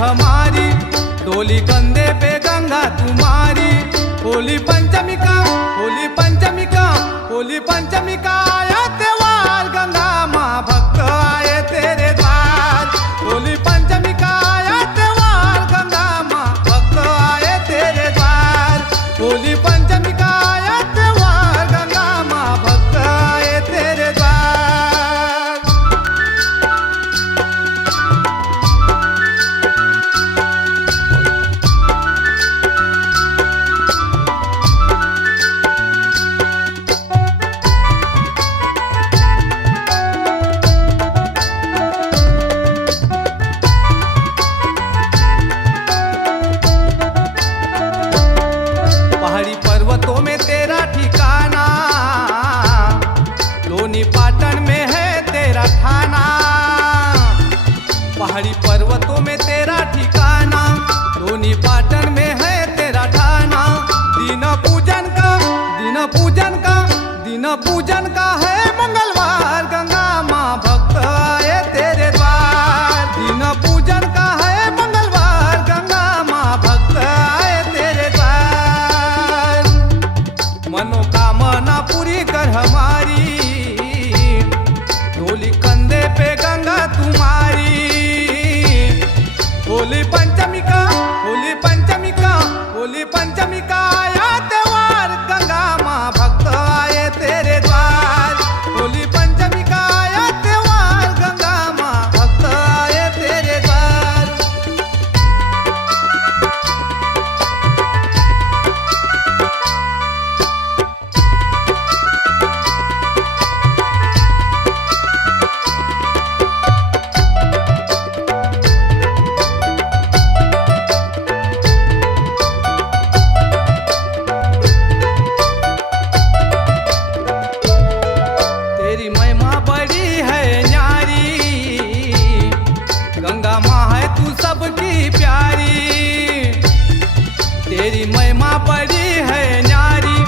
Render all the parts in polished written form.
हमारी, डोली कंधे पे गंगा तुम्हारी। होली पंचमी का, होली पंचमी का, होली पंचमी का आया त्योहार, गंगा माँ भक्त आए तेरे द्वार। होली पंचमी का आया त्योहार, गंगा माँ भक्त आए तेरे द्वार। होली पंचमी का आया त्योहार, गंगा माँ भक्त आए तेरे द्वार। पहाड़ी पर्वतों में तेरा ठिकाना, लोनी पाटन में है तेरा थाना। पहाड़ी पर्वतों में तेरा ठिकाना, लोनी पाटन में है तेरा ठाना। दिन पूजन का, दिन पूजन का, दिन पूजन का है मंगलवार, गंगा माँ भक्त आए तेरे द्वार। दिन पूजन का है मंगलवार, गंगा माँ भक्त आए तेरे द्वार। मनोकामना पूरी कर हमारी, डोली कंधे पे गंगा तुम्हारी। होली पंचमी का, होली पंचमी का, होली पंचमी का आया त्योहार, गंगा माँ भक्त आए तेरे द्वार। होली पंचमी का आया त्योहार, गंगा माँ भक्त आए तेरे द्वार। तेरी महिमा बड़ी है न्यारी, गंगा माँ है तू सबकी प्यारी। तेरी महिमा बड़ी है न्यारी,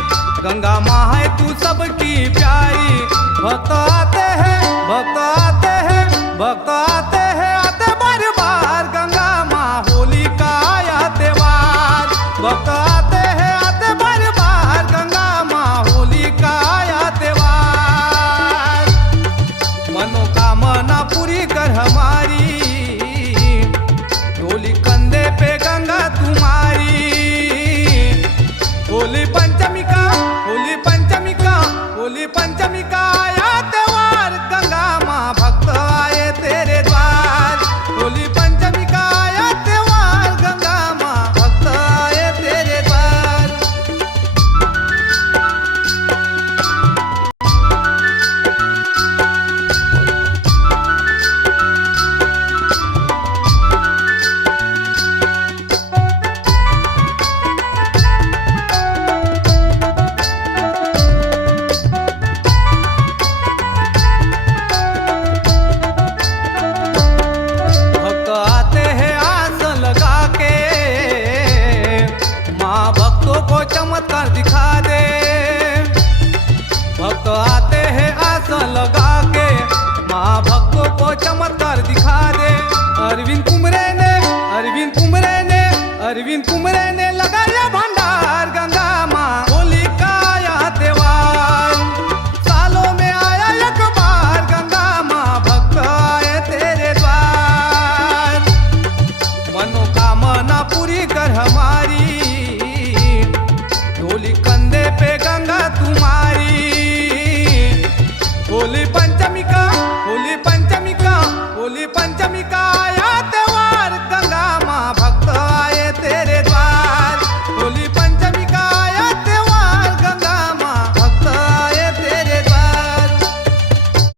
गंगा माँ है तू सबकी प्यारी। भक्त आते हैं, भक्त आते हैं, भक्त आते हैं, आते बार बार, गंगा माँ होली का आया त्योहार। भक्त आते हैं, आते बार बार, गंगा माँ होली का आया त्योहार। मनोकामना पूरी कर हमारी, डोली कंधे पे गंगा तुम्हारी। होली पंचमी का, होली पंचमी का, होली पंचमी का आया त्योहार, गंगा माँ भक्त आए तेरे द्वार। होली पंचमी का आया त्योहार, गंगा माँ भक्त आए तेरे द्वार। भक्त आते हैं आस लगा के, माँ भक्तों को चमत्कार दिखा दे। भक्त आते हैं आस लगा के, माँ भक्तों को चमत्कार दिखा दे। अरविंद कुमरे ने, अरविंद कुमरे ने, अरविंद कुमरे ने लगाया भंडार, गंगा माँ होली का आया त्योहार। सालों में आया एक बार, गंगा माँ भक्त आए तेरे द्वार। मनोकामना पूरी कर हमारी, डोली कंधे पे गंगा तुम्हारी। होली पंचमी का, होली पंचमी का, होली पंचमी का आया